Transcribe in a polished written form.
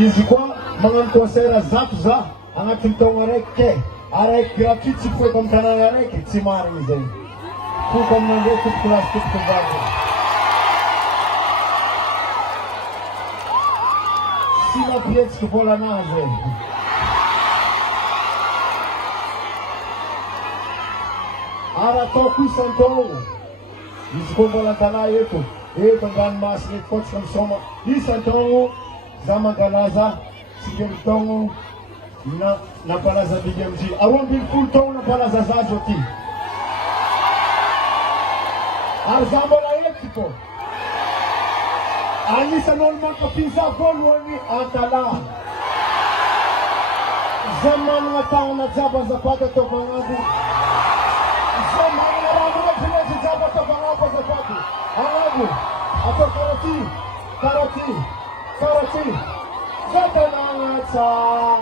Izy koa magnano concert zato za agnatin'ny taogna araiky gratuit tsy foeky amin'ny tanàna araiky tsy marigny zay. Foko amin'andreo topoko lasy topoko vady. Sy mampihetsiky volanazy zay. Ara ataoko isan-taogno. Izy koa mbola an-tanà eto an-dranomasina eto fotsika misoma isan-taogno za mangalaza tsingerin-taogno nampalaza BMG. 12 taogno nampalaza za zao ty. Ary za mbola eto fô. Anisan'olo mankafy za voalohany an-talà. Za manana tagnana jiaby azafady atao magnampy. Za manana rano rehetrarehetra jiaby atao magnampy azafady. Agnambo, atao karaty. Za tanàna tsara.